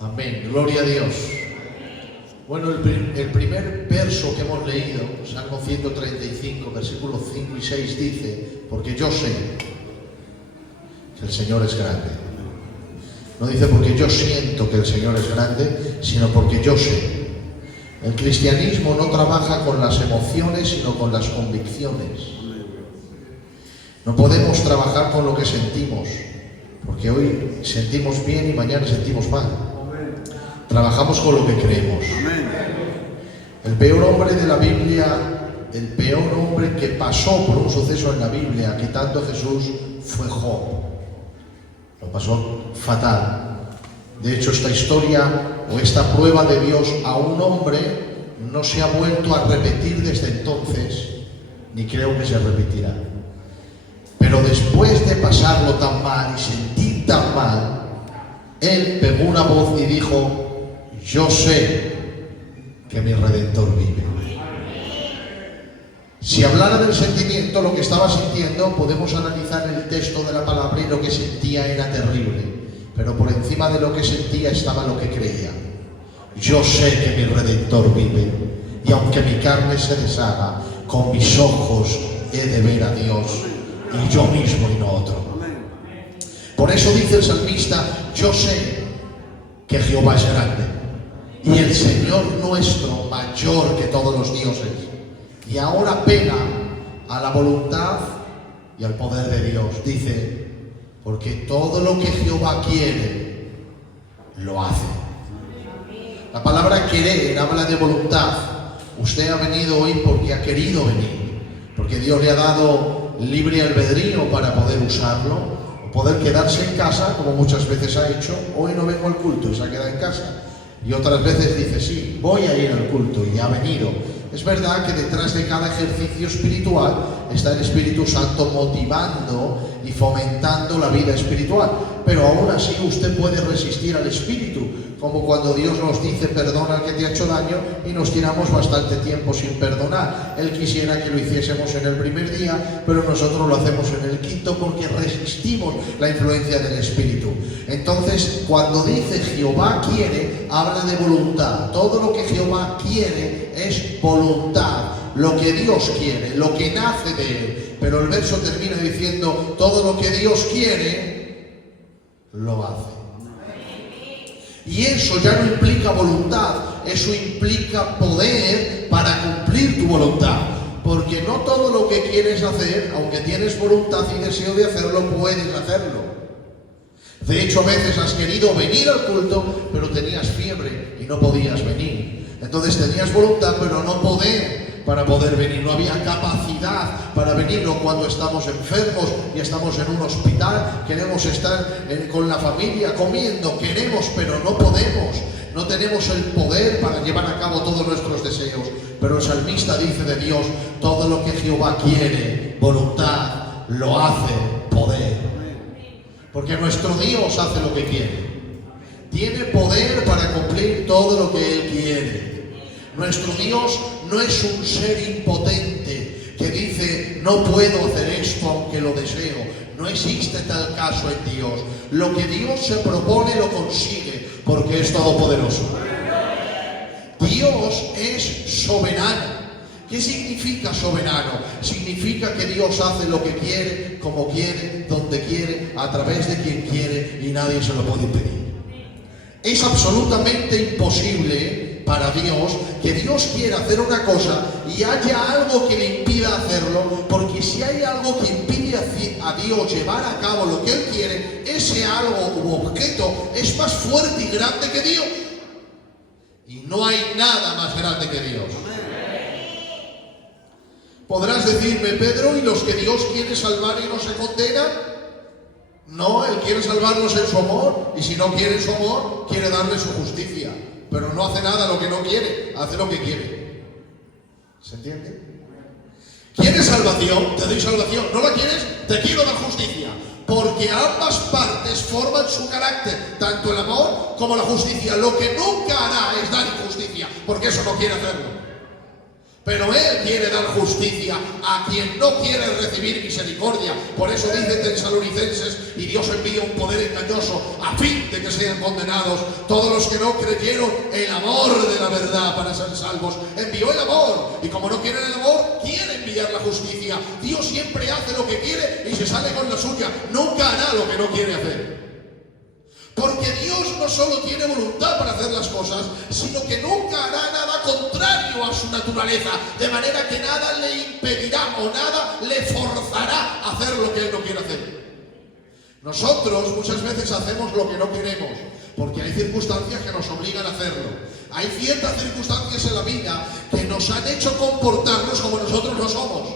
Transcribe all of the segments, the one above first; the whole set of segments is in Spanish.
Amén. Gloria a Dios. Bueno, el primer verso que hemos leído, Salmo 135, versículos 5 y 6, dice: porque yo sé que el Señor es grande. No dice porque yo siento que el Señor es grande, sino porque yo sé. El cristianismo no trabaja con las emociones, sino con las convicciones. No podemos trabajar con lo que sentimos, porque hoy sentimos bien y mañana sentimos mal. Trabajamos con lo que creemos. El peor hombre de la Biblia, el peor hombre que pasó por un suceso en la Biblia, quitando a Jesús, fue Job. Lo pasó fatal. De hecho, esta historia o esta prueba de Dios a un hombre no se ha vuelto a repetir desde entonces, ni creo que se repetirá. Pero después de pasarlo tan mal y sentir tan mal, él pegó una voz y dijo: yo sé que mi Redentor vive. Si hablara del sentimiento, lo que estaba sintiendo, podemos analizar el texto de la palabra y lo que sentía era terrible. Pero por encima de lo que sentía estaba lo que creía. Yo sé que mi Redentor vive, y aunque mi carne se deshaga, con mis ojos he de ver a Dios, y yo mismo y no otro. Por eso dice el salmista: yo sé que Jehová es grande, y el Señor nuestro mayor que todos los dioses. Y ahora apela a la voluntad y al poder de Dios. Dice: porque todo lo que Jehová quiere, lo hace. La palabra querer habla de voluntad. Usted ha venido hoy porque ha querido venir, porque Dios le ha dado libre albedrío para poder usarlo, o poder quedarse en casa, como muchas veces ha hecho. Hoy no vengo al culto y se ha quedado en casa. Y otras veces dice: sí, voy a ir al culto, y ha venido. Es verdad que detrás de cada ejercicio espiritual está el Espíritu Santo motivando y fomentando la vida espiritual. Pero aún así usted puede resistir al Espíritu, como cuando Dios nos dice: perdona al que te ha hecho daño, y nos tiramos bastante tiempo sin perdonar. Él quisiera que lo hiciésemos en el primer día, pero nosotros lo hacemos en el quinto porque resistimos la influencia del Espíritu. Entonces, cuando dice Jehová quiere, habla de voluntad. Todo lo que Jehová quiere es voluntad, lo que Dios quiere, lo que nace de Él. Pero el verso termina diciendo: todo lo que Dios quiere, lo hace. Y eso ya no implica voluntad, eso implica poder para cumplir tu voluntad. Porque no todo lo que quieres hacer, aunque tienes voluntad y deseo de hacerlo, puedes hacerlo. De hecho, a veces has querido venir al culto, pero tenías fiebre y no podías venir. Entonces tenías voluntad, pero no poder para poder venir. No había capacidad para venir. O cuando estamos enfermos y estamos en un hospital, queremos estar con la familia comiendo, queremos, pero no podemos. No tenemos el poder para llevar a cabo todos nuestros deseos. Pero el salmista dice de Dios: todo lo que Jehová quiere, voluntad, lo hace, poder. Porque nuestro Dios hace lo que quiere. Tiene poder para cumplir todo lo que Él quiere. Nuestro Dios no es un ser impotente que dice: no puedo hacer esto aunque lo deseo. No existe tal caso en Dios. Lo que Dios se propone lo consigue, porque es todopoderoso. Dios es soberano. ¿Qué significa soberano? Significa que Dios hace lo que quiere, como quiere, donde quiere, a través de quien quiere, y nadie se lo puede impedir. Es absolutamente imposible para Dios que Dios quiera hacer una cosa y haya algo que le impida hacerlo, porque si hay algo que impide a Dios llevar a cabo lo que Él quiere, ese algo u objeto es más fuerte y grande que Dios. Y no hay nada más grande que Dios. Podrás decirme: Pedro, ¿y los que Dios quiere salvar y no se condenan? No, Él quiere salvarnos en su amor, y si no quiere su amor, quiere darle su justicia. Pero no hace nada lo que no quiere, hace lo que quiere. ¿Se entiende? ¿Quieres salvación? Te doy salvación. ¿No la quieres? Te quiero dar justicia. Porque ambas partes forman su carácter, tanto el amor como la justicia. Lo que nunca hará es dar injusticia, porque eso no quiere hacerlo. Pero Él quiere dar justicia a quien no quiere recibir misericordia. Por eso dice Tesalonicenses, y Dios envía un poder engañoso a fin de que sean condenados todos los que no creyeron el amor de la verdad para ser salvos. Envió el amor, y como no quieren el amor, quiere enviar la justicia. Dios siempre hace lo que quiere y se sale con la suya. Nunca hará lo que no quiere hacer. Porque Dios no solo tiene voluntad para hacer las cosas, sino que nunca hará nada contrario a su naturaleza, de manera que nada le impedirá o nada le forzará a hacer lo que Él no quiere hacer. Nosotros muchas veces hacemos lo que no queremos, porque hay circunstancias que nos obligan a hacerlo. Hay ciertas circunstancias en la vida que nos han hecho comportarnos como nosotros no somos.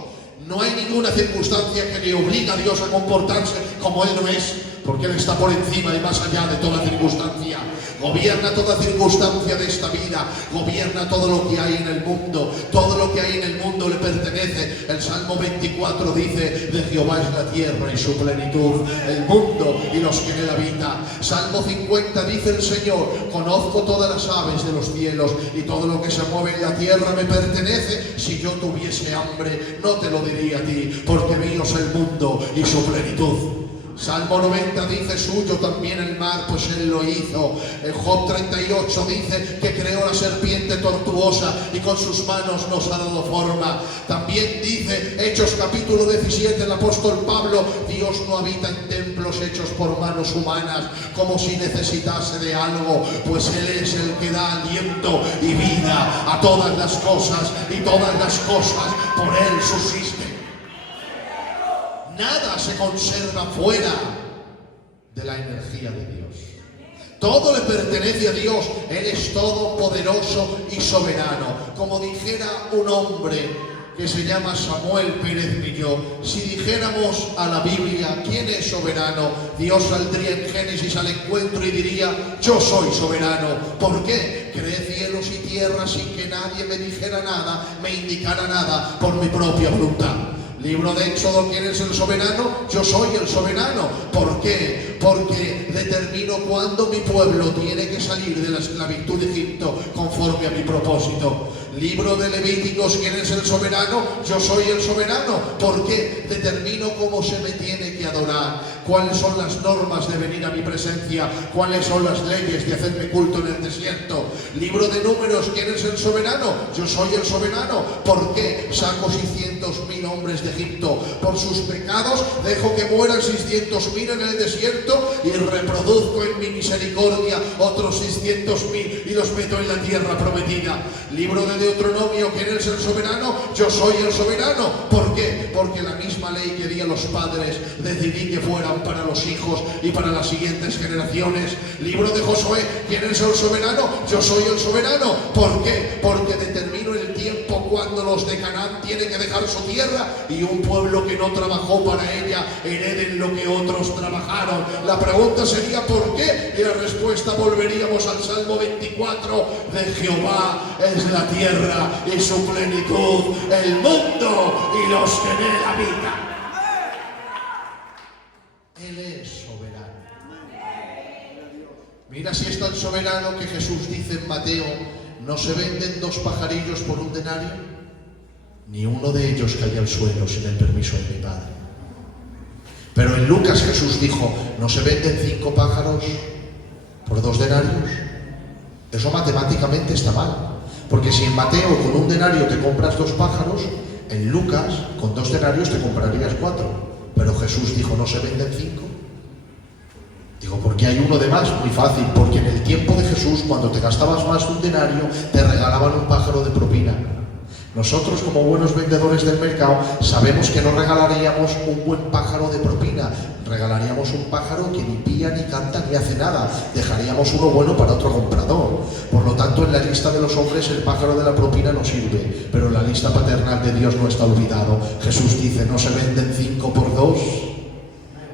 No hay ninguna circunstancia que le obligue a Dios a comportarse como Él no es, porque Él está por encima y más allá de toda circunstancia. Gobierna toda circunstancia de esta vida, gobierna todo lo que hay en el mundo. Todo lo que hay en el mundo le pertenece. El Salmo 24 dice: de Jehová es la tierra y su plenitud, el mundo y los que en él habitan. Salmo 50 dice el Señor: conozco todas las aves de los cielos, y todo lo que se mueve en la tierra me pertenece. Si yo tuviese hambre, no te lo diría a ti, porque mío es el mundo y su plenitud. Salmo 90 dice: suyo también el mar, pues Él lo hizo. En Job 38 dice que creó la serpiente tortuosa y con sus manos nos ha dado forma. También dice Hechos capítulo 17 el apóstol Pablo: Dios no habita en templos hechos por manos humanas, como si necesitase de algo, pues Él es el que da aliento y vida a todas las cosas, y todas las cosas por Él subsisten. Nada se conserva fuera de la energía de Dios. Todo le pertenece a Dios. Él es todopoderoso y soberano. Como dijera un hombre que se llama Samuel Pérez Milló, si dijéramos a la Biblia quién es soberano, Dios saldría en Génesis al encuentro y diría: yo soy soberano. ¿Por qué? Creé cielos y tierra sin que nadie me dijera nada, me indicara nada, por mi propia voluntad. Libro de Éxodo: ¿quién es el soberano? Yo soy el soberano. ¿Por qué? Porque determino cuándo mi pueblo tiene que salir de la esclavitud de Egipto conforme a mi propósito. Libro de Levíticos: ¿quién es el soberano? Yo soy el soberano. ¿Por qué? Determino cómo se me tiene que adorar, cuáles son las normas de venir a mi presencia, cuáles son las leyes de hacerme culto en el desierto. Libro de Números: ¿quién es el soberano? Yo soy el soberano. ¿Por qué? Saco 600.000 hombres de Egipto. Por sus pecados dejo que mueran 600.000 en el desierto y reproduzco en mi misericordia otros 600.000 y los meto en la tierra prometida. Libro de Deuteronomio: ¿quién es el soberano? Yo soy el soberano. ¿Por qué? Porque la misma ley que di a los padres decidí que fueran para los hijos y para las siguientes generaciones. Libro de Josué: ¿quién es el soberano? Yo soy el soberano. ¿Por qué? Porque determino el tiempo cuando los de Canaán tienen que dejar su tierra y un pueblo que no trabajó para ella hereden lo que otros trabajaron. La pregunta sería ¿por qué? Y la respuesta volveríamos al Salmo 24: de Jehová es la tierra y su plenitud, el mundo y los que en él habitan. Él es soberano. Mira si es tan soberano que Jesús dice en Mateo: ¿no se venden 2 pajarillos por un denario? Ni uno de ellos cae al suelo sin el permiso de mi Padre. Pero en Lucas Jesús dijo: ¿no se venden 5 pájaros por 2 denarios? Eso matemáticamente está mal. Porque si en Mateo con un denario te compras 2 pájaros, en Lucas con 2 denarios te comprarías 4. Pero Jesús dijo: ¿no se venden 5? Digo, ¿por qué hay uno de más? Muy fácil, porque en el tiempo de Jesús, cuando te gastabas más de un denario, te regalaban un pájaro de propina. Nosotros, como buenos vendedores del mercado, sabemos que no regalaríamos un buen pájaro de propina. Regalaríamos un pájaro que ni pía, ni canta, ni hace nada. Dejaríamos uno bueno para otro comprador. Por lo tanto, en la lista de los hombres el pájaro de la propina no sirve, pero en la lista paternal de Dios no está olvidado. Jesús dice: ¿no se venden 5 por 2?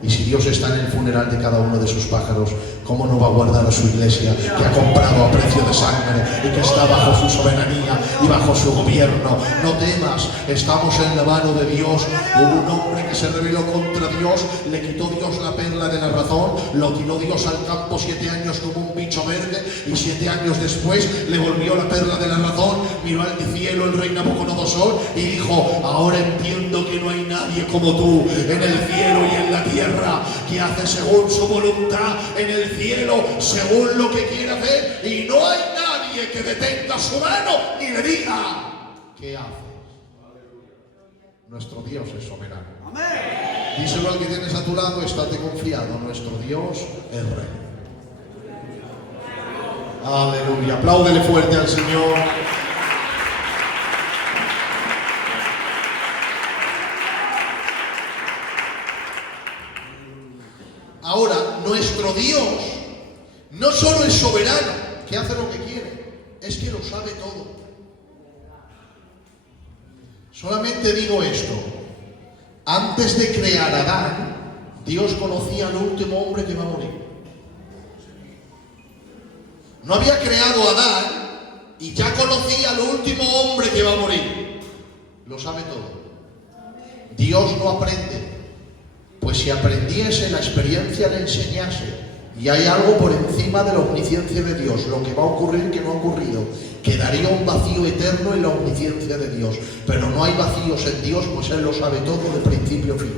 Y si Dios está en el funeral de cada uno de sus pájaros, ¿cómo no va a guardar a su iglesia que ha comprado a precio de sangre y que está bajo su soberanía y bajo su gobierno? No temas, estamos en la mano de Dios. Hubo un hombre que se rebeló contra Dios, le quitó Dios la perla de la razón, lo tiró Dios al campo 7 años como un bicho verde, y 7 años después le volvió la perla de la razón. Miró al cielo el rey Nabucodonosor y dijo: ahora entiendo que no hay nadie como tú en el cielo y en la tierra, que hace según su voluntad en el cielo, según lo que quiere hacer, y no hay nadie que detenga su mano ni le diga: ¿qué haces? Nuestro Dios es soberano. Amén. Díselo al que tienes a tu lado: estate confiado, nuestro Dios es rey. Aleluya. Apláudele fuerte al Señor. Ahora, nuestro Dios no solo es soberano, que hace lo que quiere, es que lo sabe todo. Solamente digo esto: antes de crear a Adán, Dios conocía al último hombre que va a morir. No había creado a Adán y ya conocía al último hombre que va a morir. Lo sabe todo. Dios no aprende. Pues si aprendiese, la experiencia le enseñase. Y hay algo por encima de la omnisciencia de Dios. Lo que va a ocurrir que no ha ocurrido. Quedaría un vacío eterno en la omnisciencia de Dios. Pero no hay vacíos en Dios, pues Él lo sabe todo de principio a fin.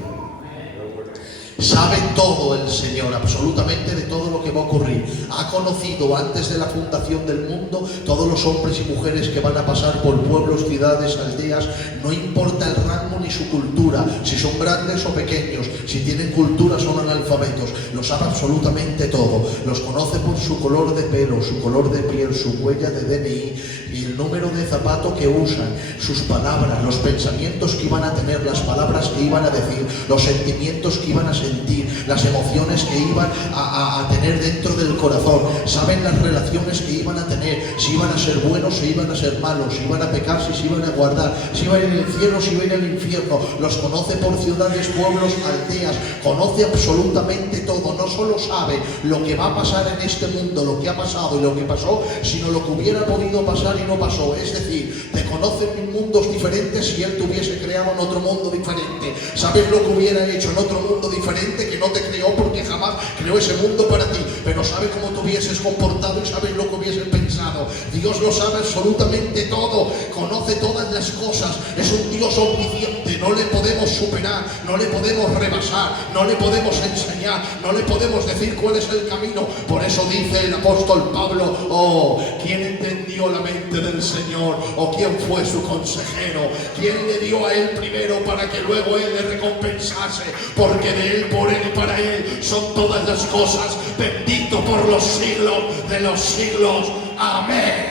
Sabe todo el Señor, absolutamente de todo lo que va a ocurrir. Ha conocido antes de la fundación del mundo todos los hombres y mujeres que van a pasar por pueblos, ciudades, aldeas. No importa el rango ni su cultura, si son grandes o pequeños, si tienen cultura, son analfabetos. Lo sabe absolutamente todo. Los conoce por su color de pelo, su color de piel, su huella de DNI y el número de zapato que usan, sus palabras, los pensamientos que iban a tener, las palabras que iban a decir, los sentimientos que iban a sentir, las emociones que iban a tener dentro del corazón. Saben las relaciones que iban a tener, si iban a ser buenos, si iban a ser malos, si iban a pecar, si iban a guardar, si iban en el cielo, si iban en el infierno. Los conoce por ciudades, pueblos, aldeas. Conoce absolutamente todo. No solo sabe lo que va a pasar en este mundo, lo que ha pasado y lo que pasó, sino lo que hubiera podido pasar y no pasó. Es decir, te conoce en mundos diferentes si Él te hubiese creado en otro mundo diferente. Sabes lo que hubiera hecho en otro mundo diferente, que no te creó porque jamás creó ese mundo para ti, pero sabe cómo te hubieses comportado y sabes lo que hubieses pensado. Dios lo sabe absolutamente todo, conoce todas las cosas. Es un Dios omnisciente, no le podemos superar, no le podemos rebasar, no le podemos enseñar, no le podemos decir cuál es el camino. Por eso dice el apóstol Pablo: oh, ¿quién entendió la mente del Señor? ¿O quién fue su consejero? ¿Quién le dio a Él primero para que luego Él le recompensase? Porque de Él, por Él y para Él son todas las cosas. Bendito por los siglos de los siglos. Amén.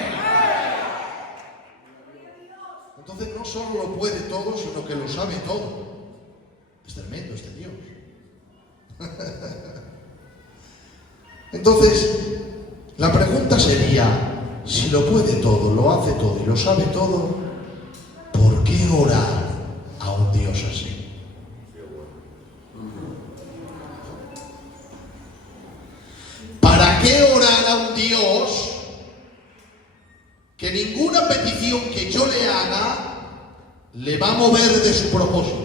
Entonces no solo lo puede todo, sino que lo sabe todo. Es tremendo este Dios. Entonces, la pregunta sería: si lo puede todo, lo hace todo y lo sabe todo, ¿por qué orar a un Dios así? ¿Para qué orar a un Dios que ninguna petición que yo le haga le va a mover de su propósito?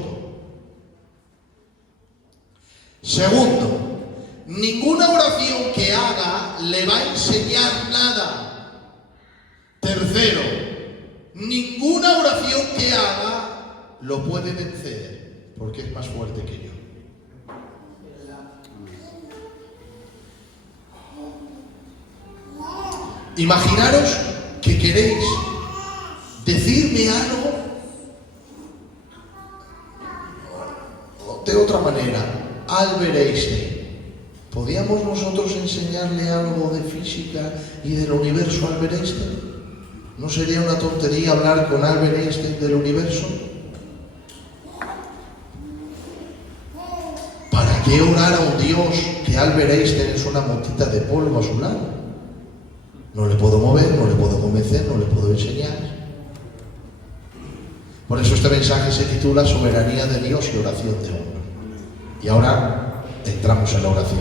Segundo, ninguna oración que haga le va a enseñar nada. Tercero, ninguna oración que haga lo puede vencer, porque es más fuerte que yo. Imaginaros que queréis decirme algo de otra manera. Albert Einstein, ¿podíamos nosotros enseñarle algo de física y del universo a Albert Einstein? ¿No sería una tontería hablar con Albert Einstein del universo? ¿Para qué orar a un Dios que Albert Einstein es una montita de polvo a su lado? No le puedo mover, no le puedo convencer, no le puedo enseñar. Por eso este mensaje se titula Soberanía de Dios y oración de hombre. Y ahora entramos en la oración.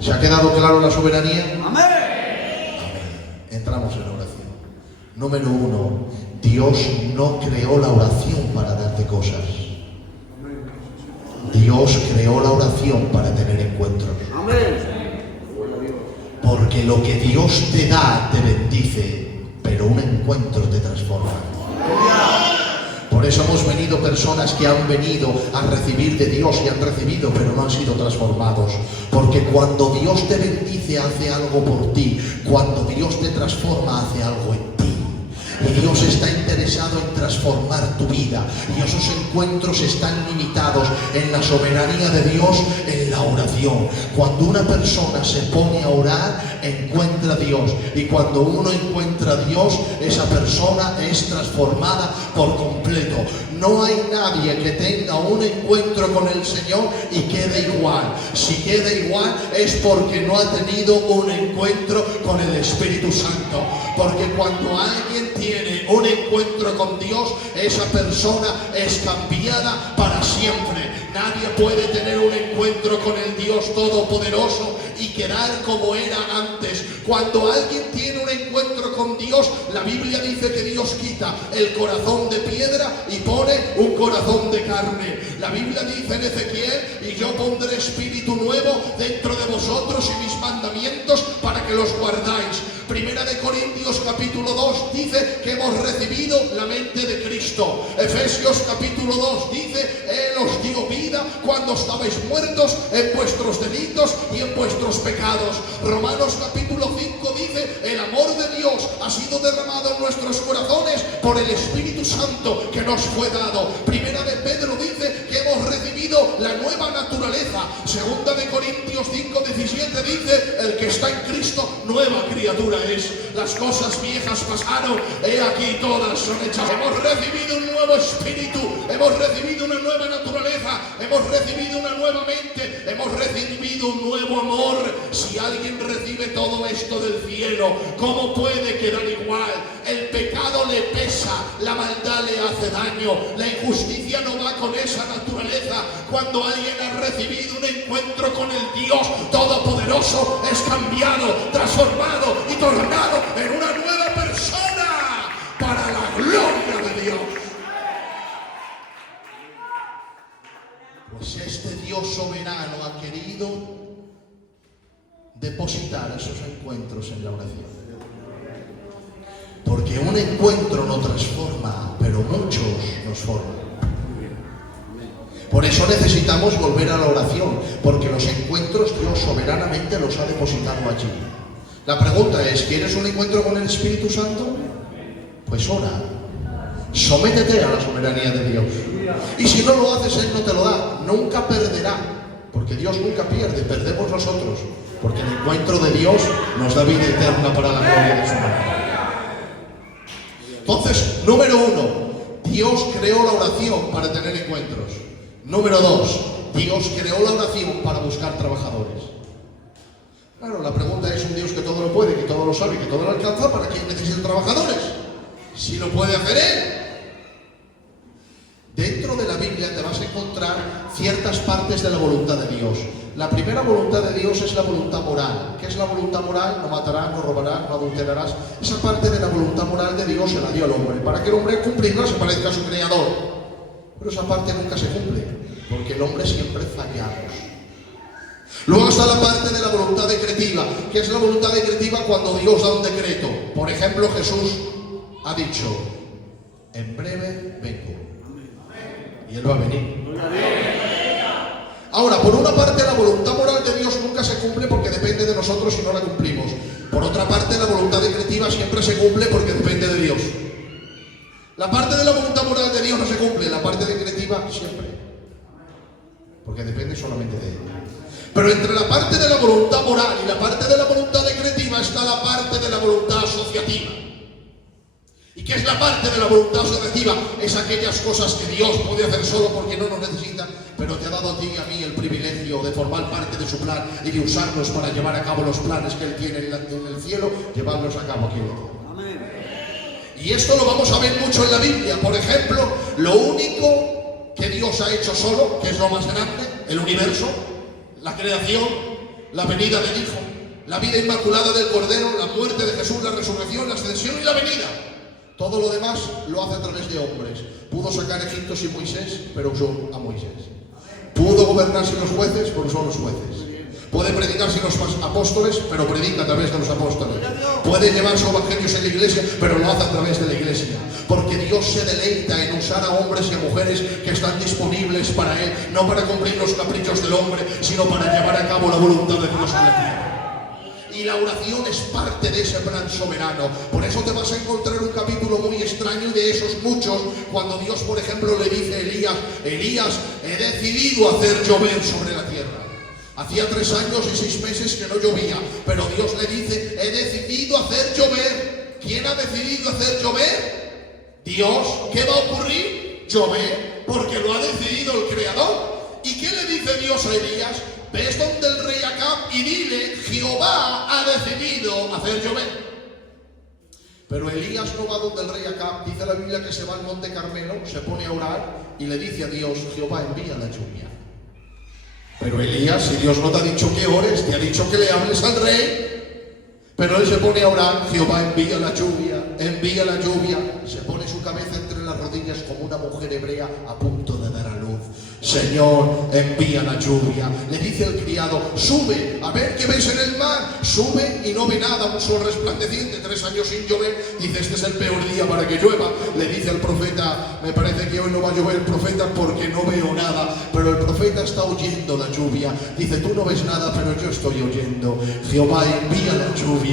¿Se ha quedado claro la soberanía? Amén. Entramos en la oración. Número 1, Dios no creó la oración para darte cosas. Dios creó la oración para tener encuentros. Porque lo que Dios te da te bendice, pero un encuentro te transforma. Por eso hemos venido personas que han venido a recibir de Dios y han recibido, pero no han sido transformados. Porque cuando Dios te bendice, hace algo por ti. Cuando Dios te transforma, hace algo en ti. Y Dios está interesado en transformar tu vida. Y esos encuentros están limitados en la soberanía de Dios, en la oración. Cuando una persona se pone a orar, encuentra a Dios. Y cuando uno encuentra a Dios, esa persona es transformada por completo. No hay nadie que tenga un encuentro con el Señor y quede igual. Si queda igual es porque no ha tenido un encuentro con el Espíritu Santo. Porque cuando alguien tiene un encuentro con Dios, esa persona es cambiada para siempre. Nadie puede tener un encuentro con el Dios Todopoderoso y quedar como era antes. Cuando alguien tiene un encuentro con Dios, la Biblia dice que Dios quita el corazón de piedra y pone un corazón de carne. La Biblia dice en Ezequiel: y yo pondré espíritu nuevo dentro de vosotros y mis mandamientos para que los guardáis. Primera de Corintios capítulo 2 dice que hemos recibido la mente de Cristo. Efesios capítulo 2 dice: Él os dio vida cuando estabais muertos en vuestros delitos y en vuestros pecados. Romanos capítulo 5 dice: el amor de Dios ha sido derramado en nuestros corazones por el Espíritu Santo que nos fue dado. Primera de Pedro dice que hemos recibido la nueva naturaleza. Segunda de Corintios 5:17 dice: el que está en Cristo, nueva criatura es. Las cosas viejas pasaron, he aquí todas son hechas. Hemos recibido un nuevo espíritu, hemos recibido una nueva naturaleza, hemos recibido una nueva mente, hemos recibido un nuevo amor. Si alguien recibe todo esto del cielo, ¿cómo puede quedar igual? El pecado le pesa, la maldad le hace daño, la injusticia no va con esa naturaleza. Cuando alguien ha recibido un encuentro con el Dios Todopoderoso, es cambiado, transformado y tornado en una nueva persona para la gloria de Dios. Pues este Dios soberano ha querido depositar esos encuentros en la oración. Porque un encuentro no transforma, pero muchos nos forman. Por eso necesitamos volver a la oración, porque los encuentros Dios soberanamente los ha depositado allí. La pregunta es: ¿quieres un encuentro con el Espíritu Santo? Pues ora. Sométete a la soberanía de Dios. Y si no lo haces, Él no te lo da. Nunca perderá, porque Dios nunca pierde, perdemos nosotros. Porque el encuentro de Dios nos da vida eterna para la gloria de su nombre. Entonces, número 1, Dios creó la oración para tener encuentros. Número 2, Dios creó la oración para buscar trabajadores. Claro, la pregunta es: un Dios que todo lo puede, que todo lo sabe, que todo lo alcanza, ¿para quién necesita trabajadores? Si lo puede hacer Él. Dentro de la Biblia te vas a encontrar ciertas partes de la voluntad de Dios. La primera voluntad de Dios es la voluntad moral. ¿Qué es la voluntad moral? No matarás, no robarás, no adulterarás. Esa parte de la voluntad moral de Dios se la dio al hombre, para que el hombre cumplirla se parezca a su creador. Pero esa parte nunca se cumple, porque el hombre siempre fallamos. Luego está la parte de la voluntad decretiva. ¿Qué es la voluntad decretiva? Cuando Dios da un decreto. Por ejemplo, Jesús ha dicho: en breve vengo. Y Él va a venir. Ahora, por una parte, la voluntad moral de Dios nunca se cumple porque depende de nosotros y no la cumplimos. Por otra parte, la voluntad decretiva siempre se cumple porque depende de Dios. La parte de la voluntad moral de Dios no se cumple, la parte decretiva siempre, porque depende solamente de Él. Pero entre la parte de la voluntad moral y la parte de la voluntad decretiva está la parte de la voluntad asociativa. ¿Y qué es la parte de la voluntad asociativa? Es aquellas cosas que Dios puede hacer solo porque no nos necesita, pero te ha dado a ti y a mí el privilegio de formar parte de su plan y de usarnos para llevar a cabo los planes que Él tiene en el cielo, llevarlos a cabo aquí en la tierra. Y esto lo vamos a ver mucho en la Biblia. Por ejemplo, lo único que Dios ha hecho solo, que es lo más grande, el universo, La creación, la venida del Hijo, la vida inmaculada del Cordero, la muerte de Jesús, la resurrección, la ascensión y la venida. Todo lo demás lo hace a través de hombres. Pudo sacar a Egipto sin Moisés, pero usó a Moisés. Pudo gobernar sin los jueces, pero usó a los jueces. Puede predicar sin los apóstoles, pero predica a través de los apóstoles. Puede llevar su evangelio en la iglesia, pero lo hace a través de la iglesia. Porque Dios se deleita en usar a hombres y a mujeres que están disponibles para Él, no para cumplir los caprichos del hombre, sino para llevar a cabo la voluntad de Dios en la tierra. Y la oración es parte de ese plan soberano. Por eso te vas a encontrar un capítulo muy extraño de esos muchos, cuando Dios, por ejemplo, le dice a Elías: Elías, he decidido hacer llover sobre la tierra. Hacía 3 años y 6 meses que no llovía, pero Dios le dice: he decidido hacer llover. ¿Quién ha decidido hacer llover? Dios. ¿Qué va a ocurrir? Llover, porque lo ha decidido el Creador. ¿Y qué le dice Dios a Elías? Ves donde el rey Acab y dile: Jehová ha decidido hacer llover. Pero Elías no va donde el rey Acab. Dice la Biblia que se va al monte Carmelo, se pone a orar y le dice a Dios: Jehová, envía la lluvia. Pero Elías, si Dios no te ha dicho que ores, te ha dicho que le hables al rey. Pero él se pone a orar: Jehová, envía la lluvia, envía la lluvia. Se pone su cabeza entre las rodillas como una mujer hebrea a punto de dar a luz. Señor, envía la lluvia. Le dice el criado: sube, a ver qué ves en el mar. Sube y no ve nada, un sol resplandeciente, 3 años sin llover. Dice: este es el peor día para que llueva. Le dice el profeta: me parece que hoy no va a llover, profeta, porque no veo nada. Pero el profeta está oyendo la lluvia. Dice: tú no ves nada, pero yo estoy oyendo. Jehová, envía la lluvia.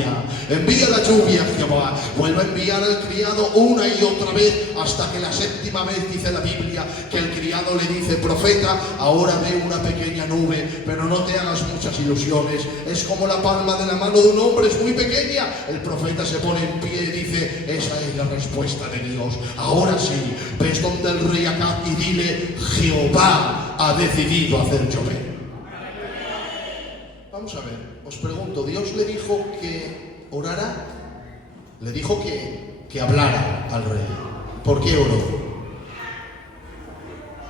Envía la lluvia, Jehová. Vuelve a enviar al criado una y otra vez, hasta que la 7ª vez, dice la Biblia, que el criado le dice: profeta, ahora ve una pequeña nube, pero no te hagas muchas ilusiones. Es como la palma de la mano de un hombre, es muy pequeña. El profeta se pone en pie y dice: esa es la respuesta de Dios. Ahora sí, ves donde el rey Acab y dile: Jehová ha decidido hacer llover. Vamos a ver, os pregunto, ¿Dios le dijo que orara? Le dijo que hablara al rey. ¿Por qué oró?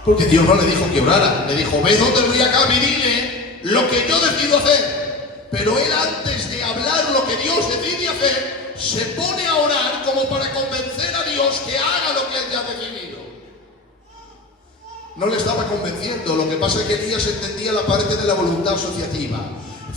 Porque Dios no le dijo que orara. Le dijo: ve donde el rey Acab y dile lo que yo decido hacer. Pero él, antes de hablar lo que Dios decide hacer, se pone a orar como para convencer a Dios que haga lo que él ya ha decidido. No le estaba convenciendo. Lo que pasa es que Elías entendía la parte de la voluntad asociativa.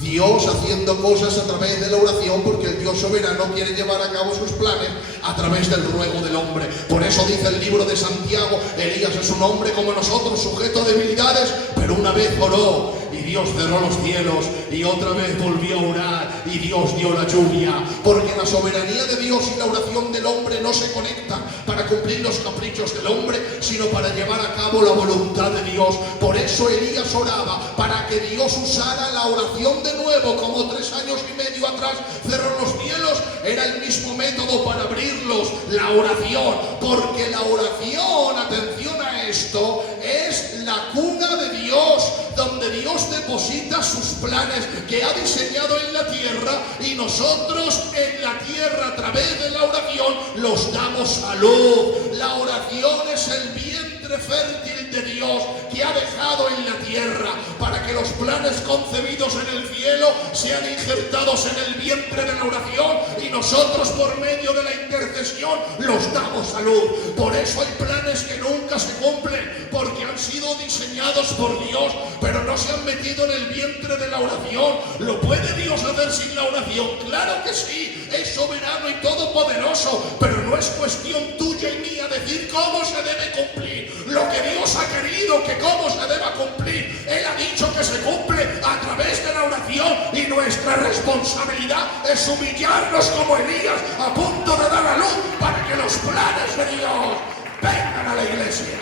Dios haciendo cosas a través de la oración, porque el Dios soberano quiere llevar a cabo sus planes a través del ruego del hombre. Por eso dice el libro de Santiago: Elías es un hombre como nosotros, sujeto a debilidades, pero una vez oró y Dios cerró los cielos, y otra vez volvió a orar y Dios dio la lluvia. Porque la soberanía de Dios y la oración del hombre no se conectan para cumplir los caprichos del hombre, sino para llevar a cabo la voluntad de Dios. Por eso Elías oraba, para que Dios usara la oración de nuevo, como 3 años y medio atrás cerró los cielos. Era el mismo método para abrirlos, la oración. Porque la oración, atención a esto, es la cuna de Dios, donde Dios deposita sus planes que ha diseñado en la tierra, y nosotros en la tierra, a través de la oración, los damos a luz. La oración es el vientre fértil de Dios que ha dejado en la tierra, para que los planes concebidos en el cielo sean injertados en el vientre de la oración, y nosotros, por medio de la intercesión, los damos a luz. Por eso hay planes que nunca se cumplen, porque han sido diseñados por Dios, pero no se han metido en el vientre de la oración. ¿Lo puede Dios hacer sin la oración? Claro que sí, es soberano y todopoderoso, pero no es cuestión tuya y mía decir cómo se debe cumplir. Lo que Dios ha querido que cómo se deba cumplir, Él ha dicho que se cumple a través de la oración, y nuestra responsabilidad es humillarnos como Elías, a punto de dar a luz, para que los planes de Dios vengan a la iglesia.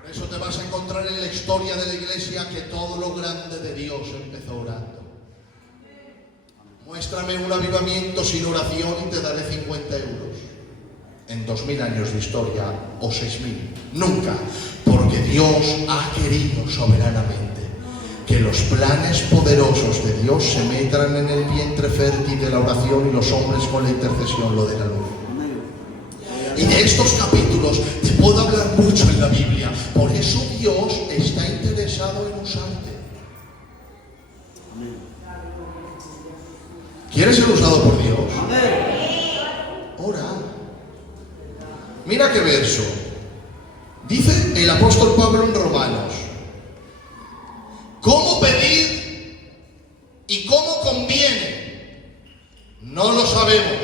Por eso te vas a encontrar en la historia de la iglesia que todo lo grande de Dios empezó orando. Muéstrame un avivamiento sin oración y te daré 50 euros. En 2000 años de historia, o 6000. Nunca. Porque Dios ha querido soberanamente que los planes poderosos de Dios se metan en el vientre fértil de la oración, y los hombres con la intercesión lo den a luz. Y de estos capítulos te puedo hablar mucho en la Biblia. Por eso Dios está interesado en usarte. ¿Quieres ser usado por Dios? Ora. Mira qué verso. Dice el apóstol Pablo en Romanos: ¿cómo pedir y cómo conviene? No lo sabemos.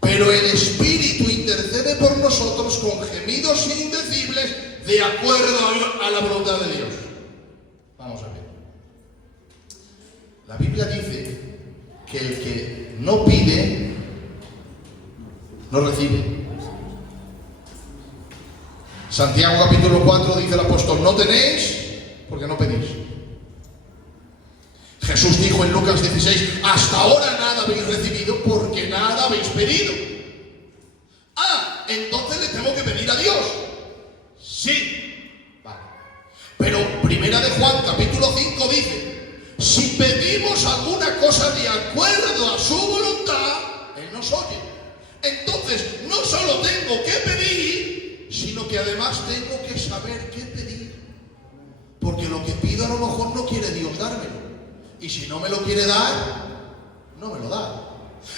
Pero el Espíritu intercede por nosotros con gemidos indecibles de acuerdo a la voluntad de Dios. Vamos a ver. La Biblia dice que el que no pide, no recibe. Santiago capítulo 4 dice el apóstol: no tenéis porque no pedís. Jesús dijo en Lucas 16: hasta ahora nada habéis recibido porque nada habéis pedido. Ah, entonces le tengo que pedir a Dios. Sí. Vale. Pero Primera de Juan capítulo 5 dice: si pedimos alguna cosa de acuerdo a su voluntad, Él nos oye. Entonces no solo tengo que pedir, sino que además tengo que saber qué pedir. Porque lo que pido a lo mejor no quiere Dios dármelo. Y si no me lo quiere dar, no me lo da.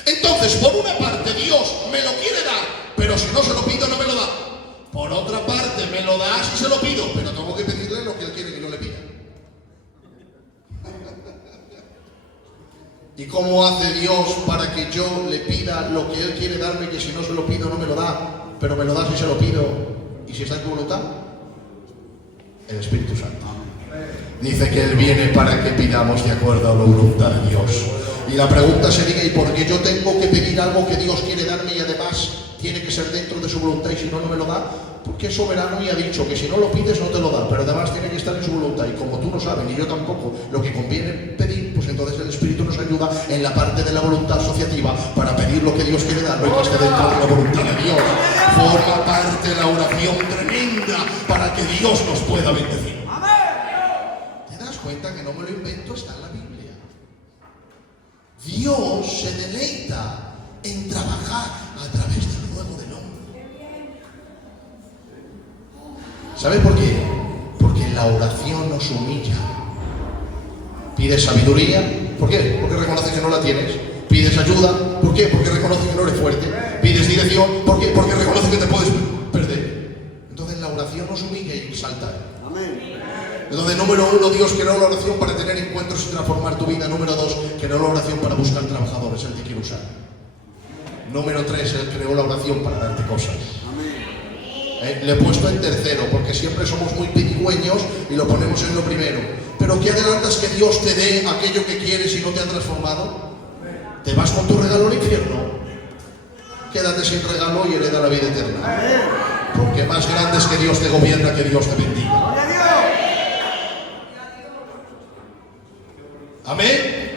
Entonces, por una parte, Dios me lo quiere dar, pero si no se lo pido, no me lo da. Por otra parte, me lo da si se lo pido, pero tengo que pedirle lo que Él quiere que yo le pida. ¿Y cómo hace Dios para que yo le pida lo que Él quiere darme, que si no se lo pido, no me lo da, pero me lo da si se lo pido y si está en tu voluntad? El Espíritu Santo. Dice que Él viene para que pidamos de acuerdo a la voluntad de Dios. Y la pregunta sería: ¿y por qué yo tengo que pedir algo que Dios quiere darme y además tiene que ser dentro de su voluntad y si no, no me lo da? Porque es soberano y ha dicho que si no lo pides no te lo da, pero además tiene que estar en su voluntad. Y como tú no sabes, ni yo tampoco, lo que conviene pedir, pues entonces el Espíritu nos ayuda en la parte de la voluntad asociativa para pedir lo que Dios quiere darnos y que esté dentro de la voluntad de Dios. Forma parte de la oración tremenda para que Dios nos pueda bendecir. Cuenta que no me lo invento, está en la Biblia. Dios se deleita en trabajar a través del nuevo del hombre. ¿Sabe por qué? Porque la oración nos humilla. Pides sabiduría, ¿por qué? Porque reconoces que no la tienes. Pides ayuda, ¿por qué? Porque reconoces que no eres fuerte. Pides dirección, ¿por qué? Porque reconoces que te puedes perder. Entonces la oración nos humilla y exalta. Amén. Entonces, número 1, Dios creó la oración para tener encuentros y transformar tu vida. Número 2, creó la oración para buscar trabajadores, Él te quiere usar. Número 3, Él creó la oración para darte cosas. Le he puesto en tercero, porque siempre somos muy pedigüeños y lo ponemos en lo primero. Pero ¿qué adelantas que Dios te dé aquello que quieres y no te ha transformado? ¿Te vas con tu regalo al infierno? Quédate sin regalo y hereda la vida eterna. Porque más grande es que Dios te gobierna, que Dios te bendiga. Amén.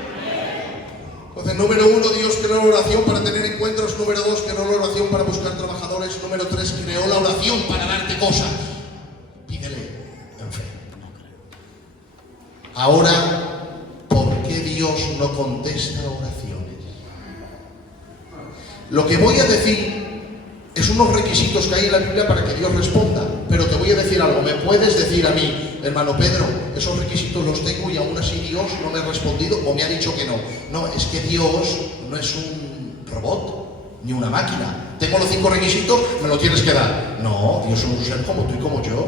Entonces, número 1, Dios creó la oración para tener encuentros. Número 2, creó la oración para buscar trabajadores. Número 3, creó la oración para darte cosas. Pídele en fe. Ahora, ¿por qué Dios no contesta oraciones? Lo que voy a decir es unos requisitos que hay en la Biblia para que Dios responda. Pero te voy a decir algo. ¿Me puedes decir a mí, hermano Pedro, esos requisitos los tengo y aún así Dios no me ha respondido o me ha dicho que no? No, es que Dios no es un robot ni una máquina. Tengo los 5 requisitos, me lo tienes que dar. No, Dios es un ser como tú y como yo,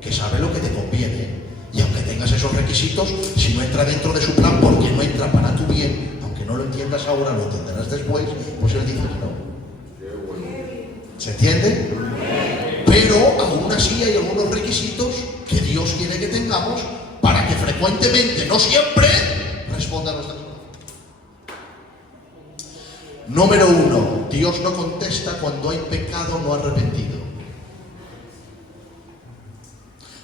que sabe lo que te conviene. Y aunque tengas esos requisitos, si no entra dentro de su plan, porque no entra para tu bien, aunque no lo entiendas ahora, lo entenderás después, pues Él dice que no. ¿Se entiende? Pero aún así hay algunos requisitos que Dios quiere que tengamos para que frecuentemente, no siempre, responda a nuestras oraciones. Número 1, Dios no contesta cuando hay pecado no arrepentido.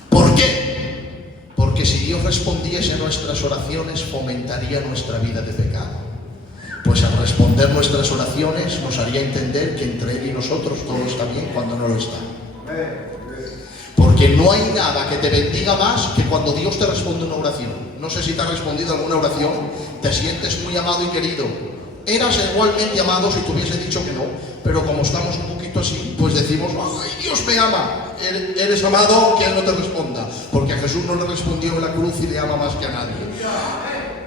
¿Por qué? Porque si Dios respondiese a nuestras oraciones, fomentaría nuestra vida de pecado. Pues al responder nuestras oraciones nos haría entender que entre Él y nosotros todo está bien cuando no lo está. Porque no hay nada que te bendiga más que cuando Dios te responde una oración. No sé si te ha respondido alguna oración, te sientes muy amado y querido. Eras igualmente amado si te hubiese dicho que no, pero como estamos un poquito así, pues decimos: ¡ay, Dios me ama! eres amado aunque Él no te responda, porque a Jesús no le respondió en la cruz y le ama más que a nadie.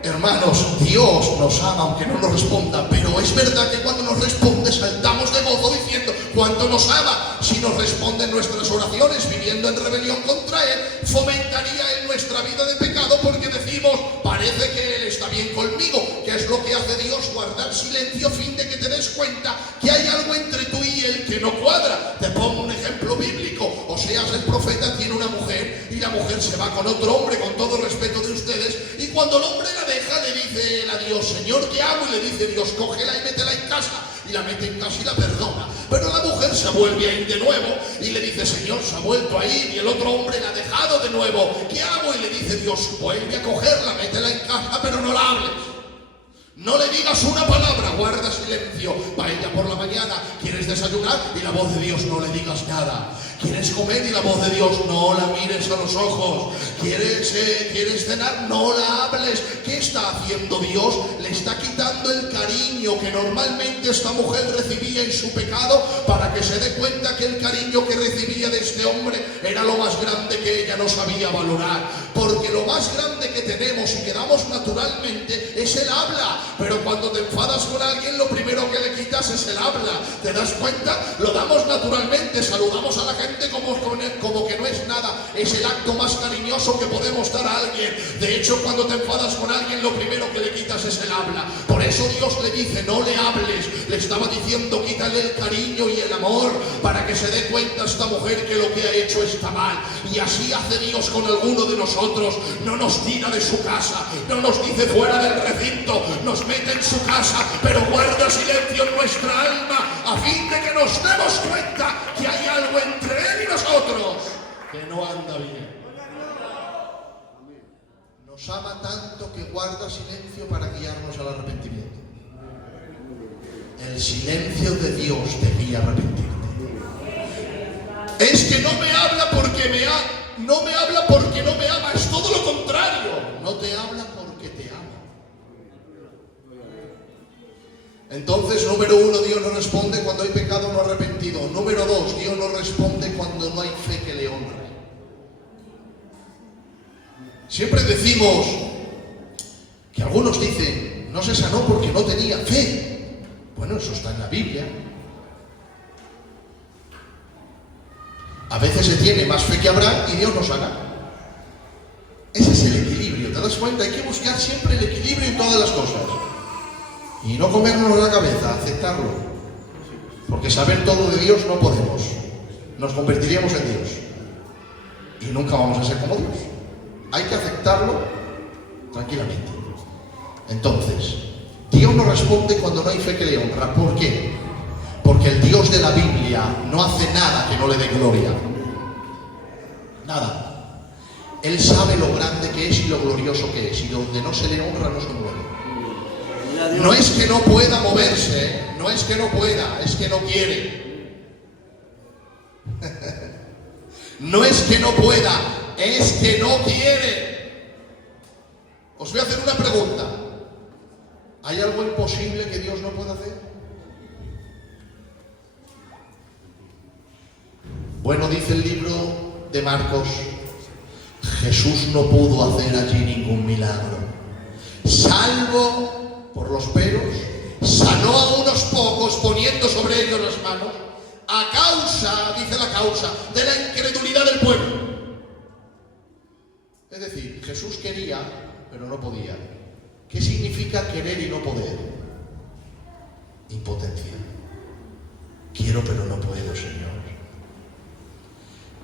Hermanos, Dios nos ama aunque no nos responda, pero es verdad que cuando nos responde saltamos de gozo diciendo cuánto nos ama. Si nos responde en nuestras oraciones viviendo en rebelión contra Él, fomentaría en nuestra vida de pecado, porque decimos, parece que Él está bien conmigo. ¿Qué es lo que hace Dios? Guardar silencio a fin de que te des cuenta que hay algo entre tú y Él que no cuadra. Te pongo un ejemplo bíblico. Oseas, el profeta, tiene una mujer y la mujer se va con otro hombre, con todo respeto de ustedes, y cuando el hombre la deja, le dice él a Dios, Señor, ¿qué hago? Y le dice Dios, cógela y métela en casa. Y la mete en casa y la perdona. Pero la mujer se vuelve a ir de nuevo y le dice, Señor, se ha vuelto a ir y el otro hombre la ha dejado de nuevo. ¿Qué hago? Y le dice Dios, vuelve a cogerla, métela en casa, pero no la hables. No le digas una palabra, guarda silencio. Va ella por la mañana, ¿quieres desayunar? Y la voz de Dios, no le digas nada. ¿Quieres comer? Y la voz de Dios, no la mires a los ojos. ¿Quieres cenar? No la hables. ¿Qué está haciendo Dios? Le está quitando el cariño que normalmente esta mujer recibía en su pecado, para que se dé cuenta que el cariño que recibía de este hombre era lo más grande que ella no sabía valorar. Porque lo más grande que tenemos y que damos naturalmente es el habla. Pero cuando te enfadas con alguien, lo primero que le quitas es el habla. ¿Te das cuenta? Lo damos naturalmente, saludamos a la gente como que no es nada. Es el acto más cariñoso que podemos dar a alguien. De hecho, cuando te enfadas con alguien, lo primero que le quitas es el habla. Por eso Dios le dice, no le hables. Le estaba diciendo, quítale el cariño y el amor, para que se dé cuenta esta mujer que lo que ha hecho está mal. Y así hace Dios con alguno de nosotros. No nos tira de su casa, no nos dice fuera del recinto, nos mete en su casa, pero guarda silencio en nuestra alma, a fin de que nos demos cuenta que hay algo entre Él y nosotros que no anda bien. Nos ama tanto que guarda silencio para guiarnos al arrepentimiento. El silencio de Dios te guía a arrepentirte. Es que no me habla porque no me habla porque no me ama, es todo lo contrario. No te habla porque te ama. Entonces, número 1, Dios no responde cuando hay pecado no arrepentido. Número 2, Dios no responde cuando no hay fe que le honre. Siempre decimos que algunos dicen, no se sanó porque no tenía fe. Bueno, eso está en la Biblia. A veces se tiene más fe que Abraham y Dios nos sana. Ese es el equilibrio, ¿te das cuenta? Hay que buscar siempre el equilibrio en todas las cosas. Y no comernos la cabeza, aceptarlo. Porque saber todo de Dios no podemos. Nos convertiríamos en Dios. Y nunca vamos a ser como Dios. Hay que aceptarlo tranquilamente. Entonces, Dios no responde cuando no hay fe que le honra. ¿Por qué? Porque el Dios de la Biblia no hace nada que no le dé gloria. Nada. Él sabe lo grande que es y lo glorioso que es. Y donde no se le honra no se mueve. No es que no pueda moverse, no es que no pueda, es que no quiere. No es que no pueda, es que no quiere. Os voy a hacer una pregunta. ¿Hay algo imposible que Dios no pueda hacer? Bueno, dice el libro de Marcos, Jesús no pudo hacer allí ningún milagro, salvo por los peros, sanó a unos pocos poniendo sobre ellos las manos, a causa, dice la causa, de la incredulidad del pueblo. Es decir, Jesús quería, pero no podía. ¿Qué significa querer y no poder? Impotencia. Quiero, pero no puedo, Señor.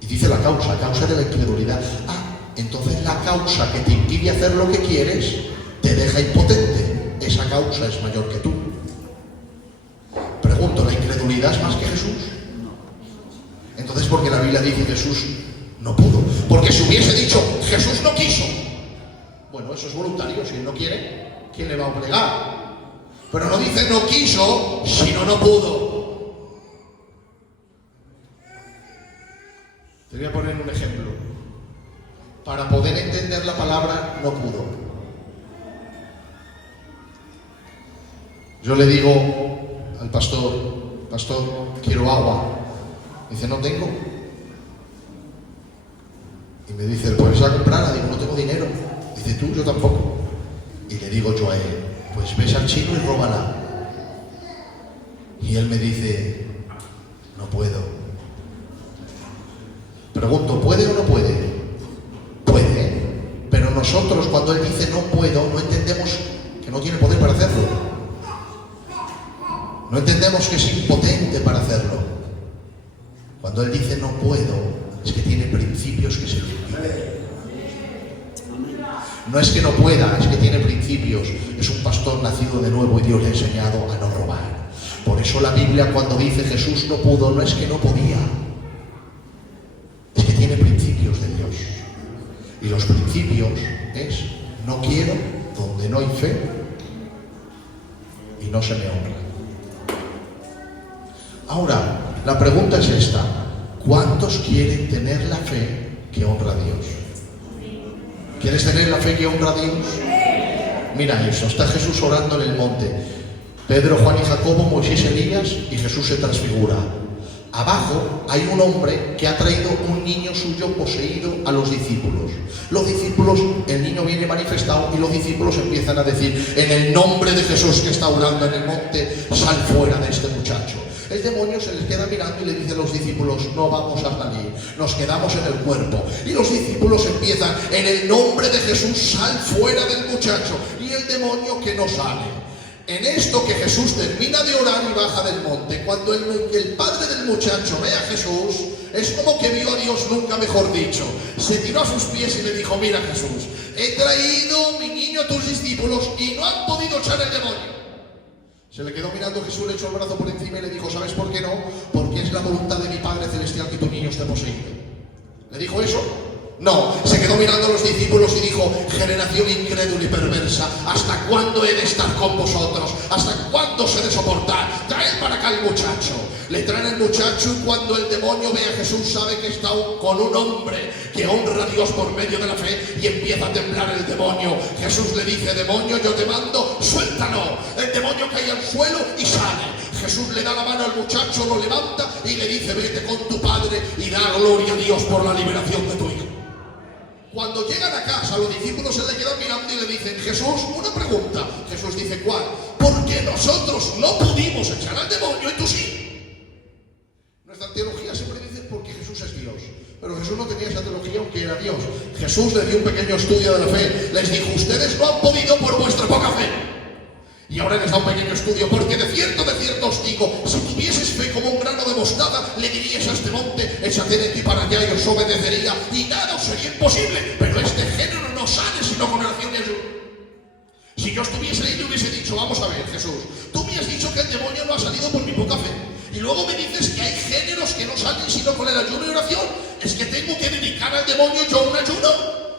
Y dice la causa de la incredulidad. Entonces la causa que te impide hacer lo que quieres te deja impotente. Esa causa es mayor que tú. Pregunto, ¿la incredulidad es más que Jesús? Entonces, ¿por qué la Biblia dice Jesús no pudo? Porque si hubiese dicho Jesús no quiso, bueno, eso es voluntario. Si él no quiere, ¿quién le va a obligar? Pero no dice no quiso, sino no pudo. Te voy a poner un ejemplo. Para poder entender la palabra no pudo. Yo le digo al pastor, quiero agua. Dice, no tengo. Y me dice, ¿puedes ir a comprarla? Digo, no tengo dinero. Dice, tú, yo tampoco. Y le digo yo a él, pues ves al chino y róbala. Y él me dice, no puedo. Pregunto, ¿puede o no puede? Puede. Pero nosotros, cuando él dice no puedo, no entendemos que no tiene poder para hacerlo. No entendemos que es impotente para hacerlo. Cuando él dice no puedo, es que tiene principios que se le impiden. No es que no pueda, es que tiene principios. Es un pastor nacido de nuevo y Dios le ha enseñado a no robar. Por eso la Biblia, cuando dice Jesús no pudo, no es que no podía, es que tiene principios de Dios. Y los principios es no quiero donde no hay fe y no se me honra. Ahora, la pregunta es esta: ¿cuántos quieren tener la fe que honra a Dios? ¿Quieres tener la fe que honra a Dios? Mira eso, está Jesús orando en el monte. Pedro, Juan y Jacobo, Moisés, Elías, y Jesús se transfigura. Abajo hay un hombre que ha traído un niño suyo poseído a los discípulos. Los discípulos, el niño viene manifestado y los discípulos empiezan a decir: en el nombre de Jesús que está orando en el monte, sal fuera de este muchacho. El demonio se les queda mirando y le dice a los discípulos: no vamos a salir, nos quedamos en el cuerpo. Y los discípulos empiezan: en el nombre de Jesús, sal fuera del muchacho. Y el demonio que no sale. En esto que Jesús termina de orar y baja del monte, cuando el padre del muchacho ve a Jesús, es como que vio a Dios, nunca mejor dicho. Se tiró a sus pies y le dijo: mira Jesús, he traído mi niño a tus discípulos y no han podido echar el demonio. Se le quedó mirando Jesús, le echó el brazo por encima y le dijo: ¿sabes por qué no? Porque es la voluntad de mi Padre Celestial que tu niño esté poseído. ¿Le dijo eso? No, se quedó mirando a los discípulos y dijo: generación incrédula y perversa, ¿hasta cuándo he de estar con vosotros? ¿Hasta cuándo os he de soportar? Traed para acá el muchacho. Le traen al muchacho y cuando el demonio ve a Jesús sabe que está con un hombre que honra a Dios por medio de la fe y empieza a temblar el demonio. Jesús le dice: demonio, yo te mando, suéltalo. El demonio cae al suelo y sale. Jesús le da la mano al muchacho, lo levanta y le dice: vete con tu padre y da gloria a Dios por la liberación de tu hijo. Cuando llegan a casa, los discípulos se le quedan mirando y le dicen: Jesús, una pregunta. Jesús dice: ¿cuál? ¿Por qué nosotros no pudimos echar al demonio y tú sí? Nuestra teología siempre dice porque Jesús es Dios. Pero Jesús no tenía esa teología aunque era Dios. Jesús le dio un pequeño estudio de la fe. Les dijo: ustedes no han podido por vuestra poca fe. Y ahora les da un pequeño estudio, porque de cierto os digo, si tuvieses fe como un grano de mostaza, le dirías a este monte: échate de ti para allá, y os obedecería, y nada os sería imposible. Pero este género no sale sino con oración y ayuno. Si yo estuviese ahí, le hubiese dicho: vamos a ver, Jesús, tú me has dicho que el demonio no ha salido por mi poca fe, y luego me dices que hay géneros que no salen sino con el ayuno y oración. Es que tengo que dedicar al demonio yo un ayuno.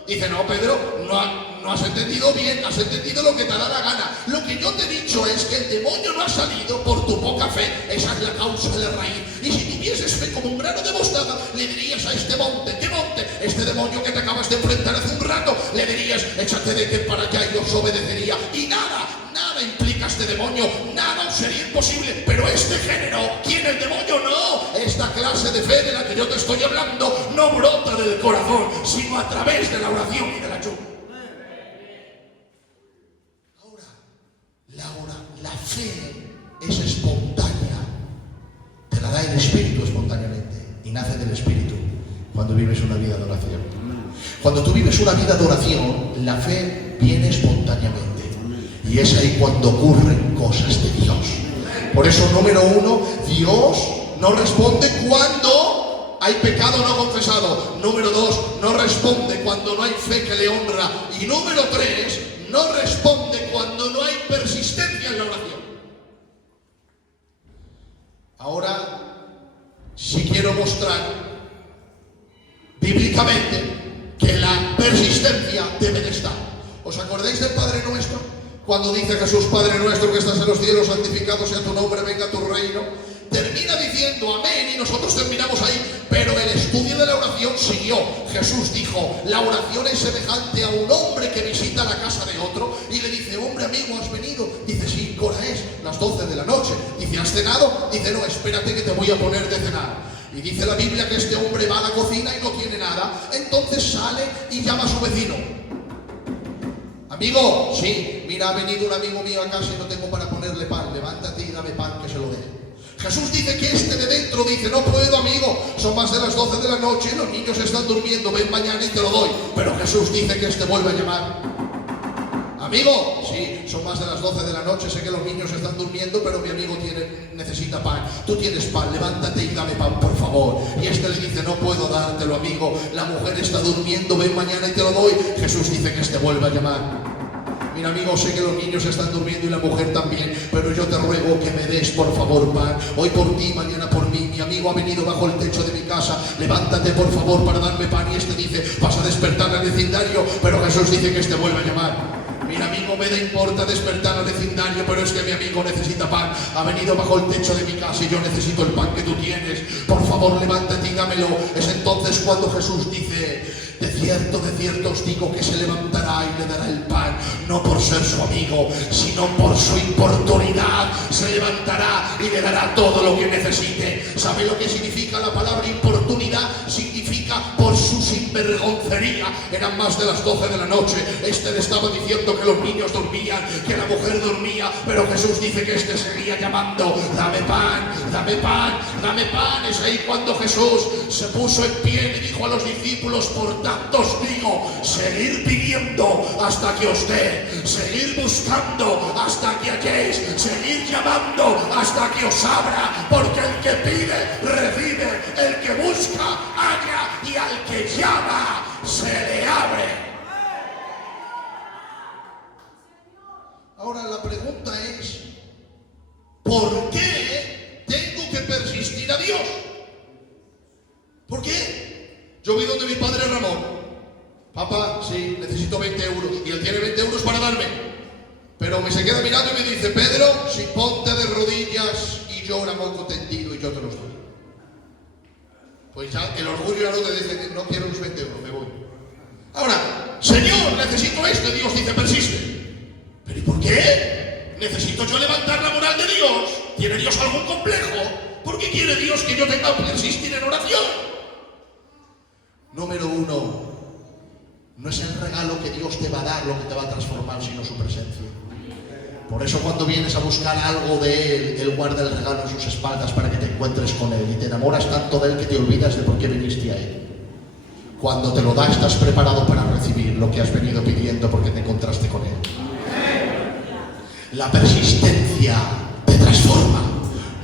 Dice: no, Pedro, no has entendido bien, has entendido lo que te da la gana. Lo que yo te he dicho es que el demonio no ha salido por tu poca fe. Esa es la causa de la raíz. Y si tuvieses fe como un grano de mostaza, le dirías a este monte: ¿qué monte? Este demonio que te acabas de enfrentar hace un rato, le dirías: échate de que para allá, y os obedecería. Y nada implica este demonio, nada os sería imposible. Pero este género, ¿quién? El demonio no. Esta clase de fe de la que yo te estoy hablando no brota del corazón, sino a través de la oración y del ayuno. Ahora, la fe es espontánea. Te la da el Espíritu espontáneamente. Y nace del Espíritu cuando vives una vida de oración. Cuando tú vives una vida de oración, la fe viene espontáneamente. Y es ahí cuando ocurren cosas de Dios. Por eso, número uno, Dios no responde cuando hay pecado no confesado. Número dos, no responde cuando no hay fe que le honra. Y número tres, no responde cuando no hay persistencia en la oración. Ahora, si quiero mostrar bíblicamente que la persistencia debe de estar. ¿Os acordáis del Padre Nuestro? Cuando dice Jesús: Padre nuestro que estás en los cielos, santificado sea tu nombre, venga tu reino. Termina diciendo amén y nosotros terminamos ahí. Pero el estudio de la oración siguió. Jesús dijo: la oración es semejante a un hombre que visita la casa de otro y le dice: hombre amigo, ¿has venido? Dice: sí, ¿qué hora es? Las 12 de la noche. Dice: ¿has cenado? Dice: no, espérate que te voy a poner de cenar. Y dice la Biblia que este hombre va a la cocina y no tiene nada. Entonces sale y llama a su vecino. Amigo, sí, mira, ha venido un amigo mío a casa y no tengo para ponerle pan. Levántate y dame pan que se lo dé. Jesús dice que este de dentro dice, no puedo, amigo, son más de las 12 de la noche, los niños están durmiendo, ven mañana y te lo doy. Pero Jesús dice que este vuelve a llamar. Amigo, sí, son más de las 12 de la noche, sé que los niños están durmiendo, pero mi amigo necesita pan. Tú tienes pan, levántate y dame pan, por favor. Y este le dice, no puedo dártelo, amigo, la mujer está durmiendo, ven mañana y te lo doy. Jesús dice que este vuelve a llamar. Mira, amigo, sé que los niños están durmiendo y la mujer también, pero yo te ruego que me des, por favor, pan. Hoy por ti, mañana por mí. Mi amigo ha venido bajo el techo de mi casa. Levántate, por favor, para darme pan. Y este dice, vas a despertar al vecindario, pero Jesús dice que este vuelve a llamar. Mira, amigo, me da importa despertar al vecindario, pero es que mi amigo necesita pan. Ha venido bajo el techo de mi casa y yo necesito el pan que tú tienes. Por favor, levántate y dámelo. Es entonces cuando Jesús dice, de cierto os digo que se levantará y le dará el pan, no por ser su amigo, sino por su importunidad. Se levantará y le dará todo lo que necesite. ¿Sabe lo que significa la palabra importunidad? Significa por su sinvergoncería. Eran más de las 12 de la noche. Este le estaba diciendo que los niños dormían, que la mujer dormía, pero Jesús dice que este seguía llamando, dame pan, dame pan, dame pan. Es ahí cuando Jesús se puso en pie y dijo a los discípulos, por tanto os digo, seguir pidiendo hasta que os dé, seguir buscando hasta que halléis, seguir llamando hasta que os abra, porque el que pide, recibe, el que busca, halla, y al que llama, se le abre. Ahora la pregunta es, ¿por qué tengo que persistir a Dios? ¿Por qué? Yo vi donde mi padre Ramón. Papá, sí, necesito 20 euros. Y él tiene 20 euros para darme. Pero me se queda mirando y me dice, Pedro, si ponte de rodillas y llora moco tendido y yo te los doy. Pues ya el orgullo ya no te dice, no quiero los 20 euros, me voy. Ahora, Señor, necesito esto. Y Dios dice, persiste. ¿Pero y por qué? ¿Necesito yo levantar la moral de Dios? ¿Tiene Dios algún complejo? ¿Por qué quiere Dios que yo tenga que persistir en oración? Número 1, no es el regalo que Dios te va a dar lo que te va a transformar, sino su presencia. Por eso cuando vienes a buscar algo de Él guarda el regalo en sus espaldas para que te encuentres con Él. Y te enamoras tanto de Él que te olvidas de por qué viniste a Él. Cuando te lo da, estás preparado para recibir lo que has venido pidiendo porque te encontraste con Él. La persistencia te transforma.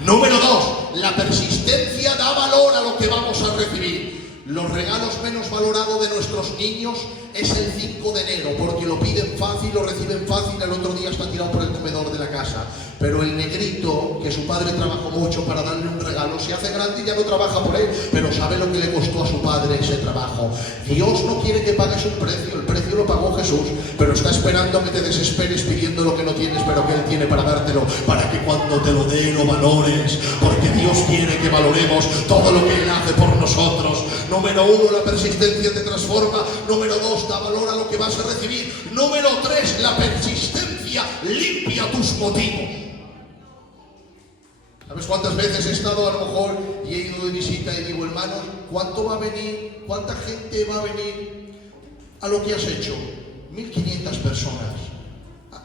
Número 2, la persistencia da valor a lo que vamos a recibir. Los regalos menos valorados de nuestros niños es el 5 de enero, porque lo piden fácil, lo reciben fácil, el otro día está tirado por el comedor de la casa. Pero el negrito, que su padre trabajó mucho para darle un regalo, se hace grande y ya no trabaja por él, pero sabe lo que le costó a su padre ese trabajo. Dios no quiere que pagues un precio, el precio lo pagó Jesús, pero está esperando a que te desesperes pidiendo lo que no tienes, pero que Él tiene para dártelo, para que cuando te lo dé lo valores, porque Dios quiere que valoremos todo lo que Él hace por nosotros. Número 1, la persistencia te transforma. Número 2, da valor a lo que vas a recibir. Número 3, la persistencia limpia tus motivos. ¿Sabes cuántas veces he estado a lo mejor y he ido de visita y digo, hermanos, ¿cuánto va a venir? ¿Cuánta gente va a venir a lo que has hecho? 1500 personas.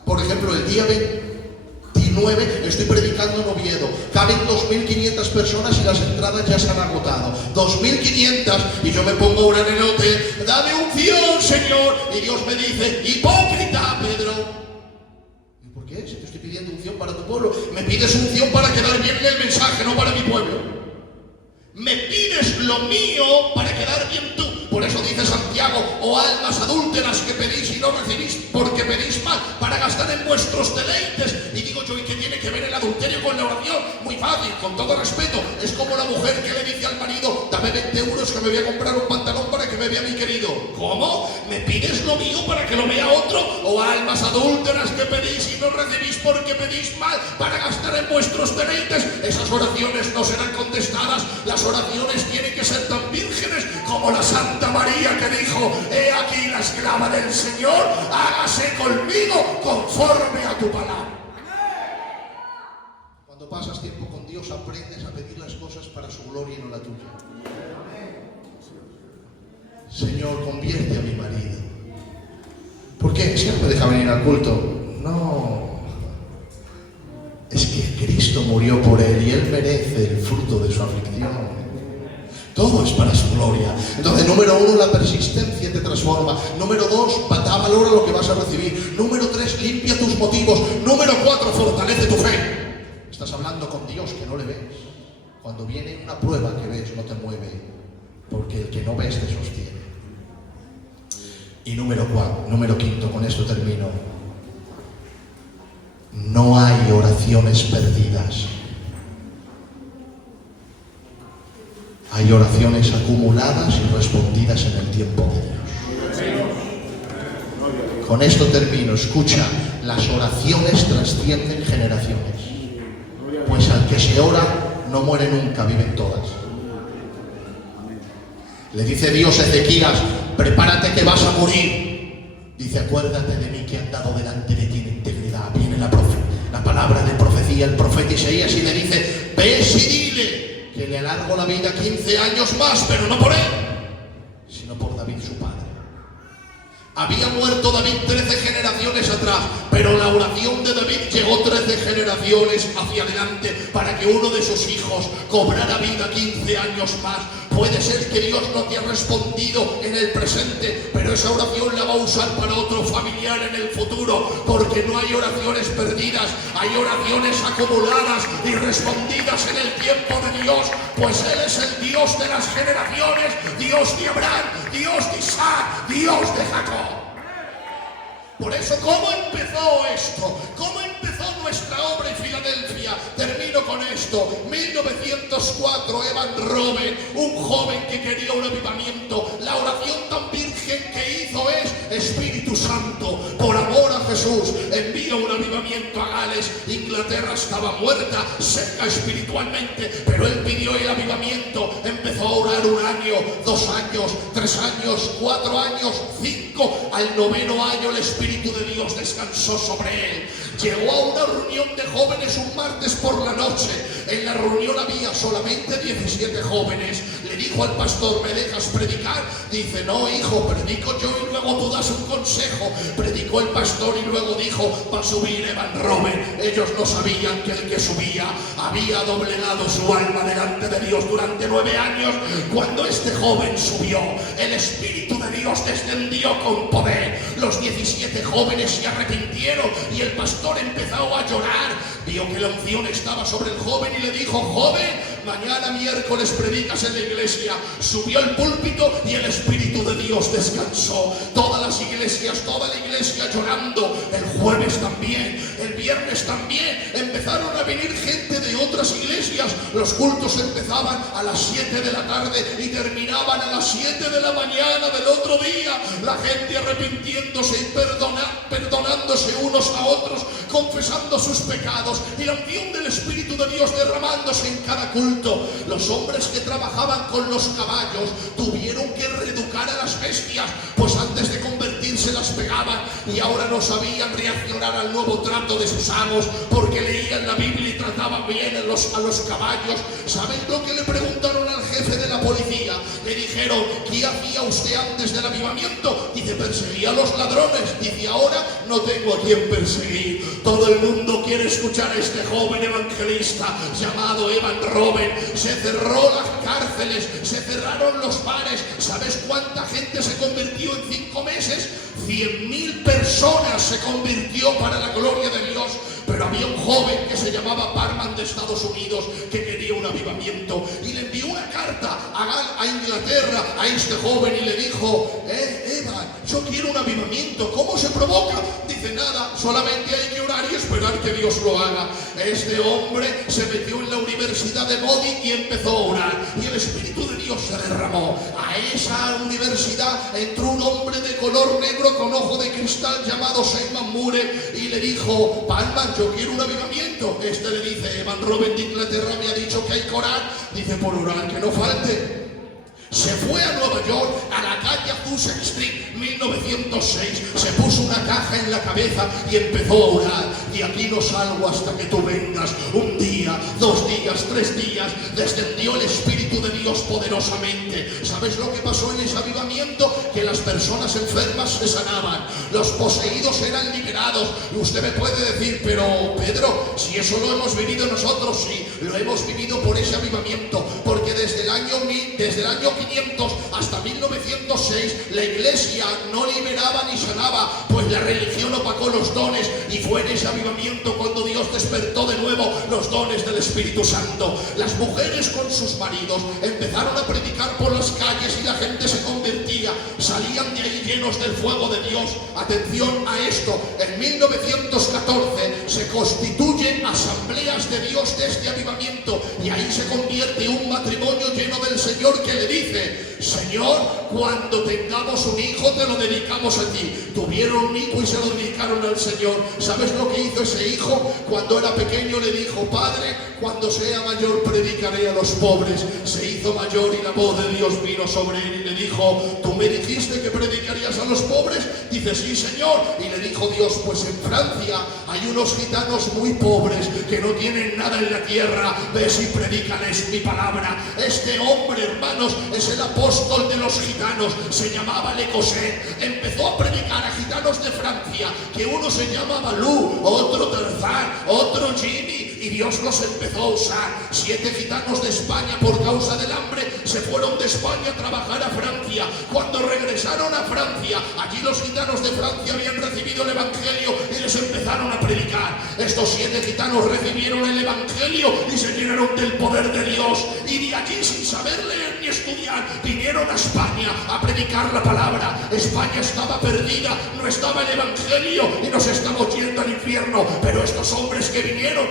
Por ejemplo, el día 29 estoy predicando en Oviedo. Caben 2500 personas y las entradas ya se han agotado. 2500 y yo me pongo a orar en el hotel. Dame unción, Señor. Y Dios me dice, hipócrita, Pedro. ¿Por qué? Si te estoy pidiendo unción para tu pueblo, me pides unción para quedar bien en el mensaje, no para mi pueblo. Me pides lo mío para quedar bien tú. Por eso dice Santiago, oh almas adúlteras que pedís y no recibís porque pedís mal, para gastar en vuestros deleites. Y digo yo, ¿y qué tiene que ver el adulterio con la oración? Muy fácil, con todo respeto. Es como la mujer que le dice al marido, dame 20 euros que me voy a comprar un pantalón para que me vea mi querido. ¿Cómo? ¿Me pides lo mío para que lo vea otro? Oh almas adúlteras que pedís y no recibís porque pedís mal, para gastar en vuestros deleites. Esas oraciones no serán contestadas. Las oraciones tienen que ser tan vírgenes como la Santa María que dijo, he aquí la esclava del Señor, hágase conmigo conforme a tu palabra. Cuando pasas tiempo con Dios aprendes a pedir las cosas para su gloria. gloria y no la tuya. Señor, convierte a mi marido. ¿Por qué? Es que no me deja venir al culto. No. Es que Cristo murió por él y él merece el fruto de su aflicción. Todo es para su gloria. Entonces, número 1, la persistencia te transforma. Número 2, da valor a lo que vas a recibir. Número 3, limpia tus motivos. Número 4, fortalece tu fe. Estás hablando con Dios que no le ves. Cuando viene una prueba que ves, no te mueve, porque el que no ves te sostiene. Y número 5, con esto termino. No hay oraciones perdidas. Hay oraciones acumuladas y respondidas en el tiempo de Dios. Con esto termino. Escucha, las oraciones trascienden generaciones. Pues al que se ora no muere nunca, viven todas. Le dice Dios a Ezequías, prepárate que vas a morir. Dice, acuérdate de mí que he andado delante de ti en integridad. Viene la palabra de profecía, el profeta Isaías, y le dice, ves y dile que le alargo la vida 15 años más, pero no por él, sino por David su padre. Había muerto David 13 generaciones atrás, pero la oración de David llegó 13 generaciones hacia adelante para que uno de sus hijos cobrara vida 15 años más. Puede ser que Dios no te ha respondido en el presente, pero esa oración la va a usar para otro familiar en el futuro, porque no hay oraciones perdidas, hay oraciones acumuladas y respondidas en el tiempo de Dios, pues Él es el Dios de las generaciones, Dios de Abraham, Dios de Isaac, Dios de Jacob. Por eso, ¿cómo empezó esto? ¿Cómo empezó nuestra obra en Filadelfia? Termino con esto. 1904, Evan Robben, un joven que quería un avivamiento. La oración tan virgen que hizo es, Espíritu Santo, por amor a Jesús, envía un avivamiento a Gales. Inglaterra estaba muerta, seca espiritualmente, pero él pidió el avivamiento. Empezó a orar 1 año, 2 años, 3 años, 4 años, 5. Al 9º año el Espíritu de Dios descansó sobre él. Llegó a una reunión de jóvenes un martes por la noche. En la reunión había solamente 17 jóvenes. Le dijo al pastor, ¿me dejas predicar? Dice, no, hijo, predico yo y luego tú das un consejo. Predicó el pastor y luego dijo, va a subir Evan Robben. Ellos no sabían que el que subía había doblegado su alma delante de Dios durante 9 años. Cuando este joven subió, el Espíritu de Dios descendió con poder. Los 17 jóvenes se arrepintieron y el pastor empezó a llorar. Vio que la unción estaba sobre el joven y le dijo, joven, mañana miércoles predicas en la iglesia. Subió al púlpito y el Espíritu de Dios descansó. Todas las iglesias, toda la iglesia llorando. El jueves también, el viernes también. Empezaron a venir gente de otras iglesias. Los cultos empezaban a las 7 de la tarde y terminaban a las 7 de la mañana del otro día. La gente arrepintiéndose y perdonándose unos a otros, confesando sus pecados y la unción del Espíritu de Dios derramándose en cada culto. Los hombres que trabajaban con los caballos tuvieron que reeducar a las bestias, pues antes de convertirse las pegaban y ahora no sabían reaccionar al nuevo trato de sus amos, porque leían la Biblia y trataban bien a los caballos. ¿Saben lo que le preguntaron al jefe de la policía? Le dijeron, ¿qué hacía usted antes del avivamiento? Dice, perseguía a los ladrones. Dice, ahora no tengo a quien perseguir. Todo el mundo quiere escuchar a este joven evangelista llamado Evan Robben. Se cerró las cárceles, se cerraron los bares. ¿Sabes cuánta gente se convirtió en 5 meses? 100.000 personas se convirtió para la gloria de Dios. Pero había un joven que se llamaba Parman de Estados Unidos que quería un avivamiento y le envió una carta a Inglaterra a este joven y le dijo, Evan, yo quiero un avivamiento. ¿Cómo se provoca? Dice, nada, solamente hay que orar y esperar que Dios lo haga. Este hombre se metió en la Universidad de Modi y empezó a orar y el Espíritu de Dios se derramó. A esa universidad entró un hombre de color negro con ojo de cristal llamado Simon Moore y le dijo, Parman, yo quiero un avivamiento. Este le dice, Evan Robben de Inglaterra me ha dicho que hay que orar. Dice, por orar que no falte. Se fue a Nueva York, a la calle Azusa Street, 1906. Se puso una caja en la cabeza y empezó a orar. y aquí no salgo hasta que tú vengas. Un día, 2 días, 3 días, descendió el Espíritu de Dios poderosamente. ¿Sabes lo que pasó en ese avivamiento? Que las personas enfermas se sanaban, los poseídos eran liberados. Y usted me puede decir, pero Pedro, si eso lo hemos vivido nosotros, sí, lo hemos vivido por ese avivamiento, porque desde el año 500 hasta 1906 la iglesia no liberaba ni sanaba, pues la religión opacó los dones, y fue en ese avivamiento cuando Dios despertó de nuevo los dones del Espíritu Santo. Las mujeres con sus maridos empezaron a predicar por las calles y la gente se convertía, salían de ahí llenos del fuego de Dios. Atención a esto, en 1914 se constituyen asambleas de Dios de este avivamiento, y ahí se convierte un matrimonio lleno del Señor que le dice: Señor, cuando tengamos un hijo te lo dedicamos a ti. Tuvieron un hijo y se lo dedicaron al Señor. ¿Sabes lo que hizo ese hijo? Cuando era pequeño le dijo: Padre, cuando sea mayor predicaré a los pobres. Se hizo mayor y la voz de Dios vino sobre él y le dijo: ¿tú me dijiste que predicarías a los pobres? Dice: sí, Señor. Y le dijo Dios: pues en Francia hay unos gitanos muy pobres que no tienen nada en la tierra, ves y predícales mi palabra. Este hombre, hermanos, es el apóstol de los gitanos, se llamaba Le Cosset. Empezó a predicar a gitanos de Francia, que uno se llama Balú, otro Tarzán, otro Jimmy, y Dios los empezó a usar. 7 gitanos de España, por causa del hambre, se fueron de España a trabajar a Francia. Cuando regresaron a Francia, allí los gitanos de Francia habían recibido el Evangelio y les empezaron a predicar. Estos 7 gitanos recibieron el Evangelio y se llenaron del poder de Dios, y de allí, sin saber leer ni estudiar, vinieron a España a predicar la palabra. España estaba perdida, no estaba el Evangelio y nos estamos yendo al infierno. Pero estos hombres que vinieron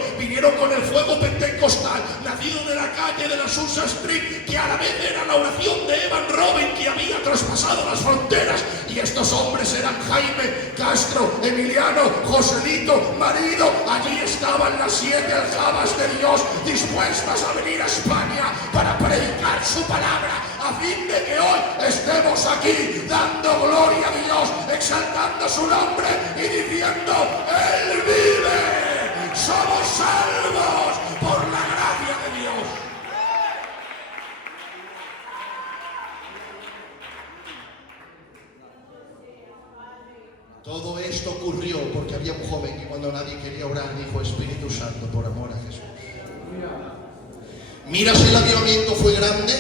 con el fuego pentecostal, nacido de la calle de la Susa Street, que a la vez era la oración de Evan Robin, que había traspasado las fronteras. Y estos hombres eran Jaime, Castro, Emiliano, Joselito, marido. Allí estaban las 7 aljabas de Dios, dispuestas a venir a España para predicar su palabra, a fin de que hoy estemos aquí dando gloria a Dios, exaltando su nombre y diciendo: Él vive. Somos salvos por la gracia de Dios. Todo esto ocurrió porque había un joven que, cuando nadie quería orar, dijo: Espíritu Santo, por amor a Jesús. Mira si el avivamiento fue grande,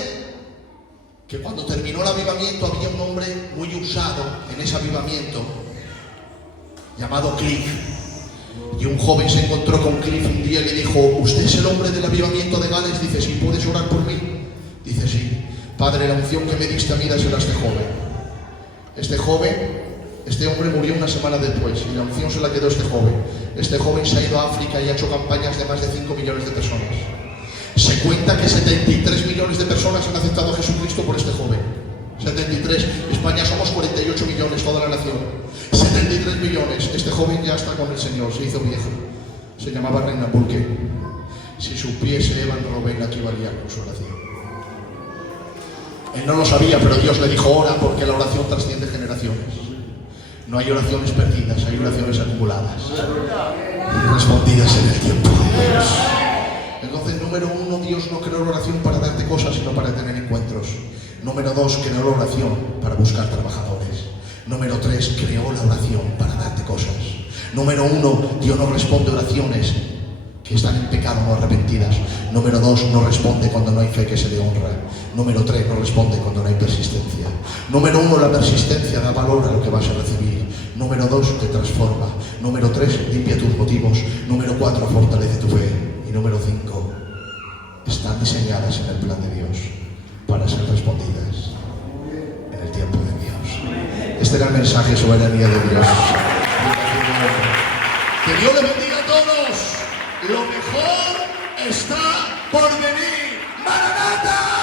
que cuando terminó el avivamiento había un hombre muy usado en ese avivamiento llamado Cliff. Y un joven se encontró con Cliff un día y le dijo: ¿usted es el hombre del avivamiento de Gales? Dice: sí. ¿Puedes orar por mí? Dice: sí. Padre, la unción que me diste a mí, dásela a este joven. Este hombre murió una semana después y la unción se la quedó este joven. Este joven se ha ido a África y ha hecho campañas de más de 5 millones de personas. Se cuenta que 73 millones de personas han aceptado a Jesucristo por este joven. 73. España somos 48 millones, toda la nación. 73 millones. Este joven ya está con el Señor, se hizo viejo. Se llamaba Reina Burke. Si supiese Evan Robin a qué valía con su oración. Él no lo sabía, pero Dios le dijo: ora, porque la oración trasciende generaciones. No hay oraciones perdidas, hay oraciones acumuladas y respondidas en el tiempo de Dios. Entonces, número 1, Dios no creó la oración para darte cosas, sino para tener encuentros. Número 2, creó la oración para buscar trabajadores. Número 3, creó la oración para darte cosas. Número 1, Dios no responde oraciones que están en pecado, no arrepentidas. Número 2, no responde cuando no hay fe que se le honra. Número 3, no responde cuando no hay persistencia. Número 1, la persistencia da valor a lo que vas a recibir. Número 2, te transforma. Número 3, limpia tus motivos. Número 4, fortalece tu fe. Y número 5, están diseñadas en el plan de Dios para ser respondidas en el tiempo de Dios. Este era el mensaje: soberanía de Dios. Que Dios le bendiga a todos. Lo mejor está por venir. ¡Maranata!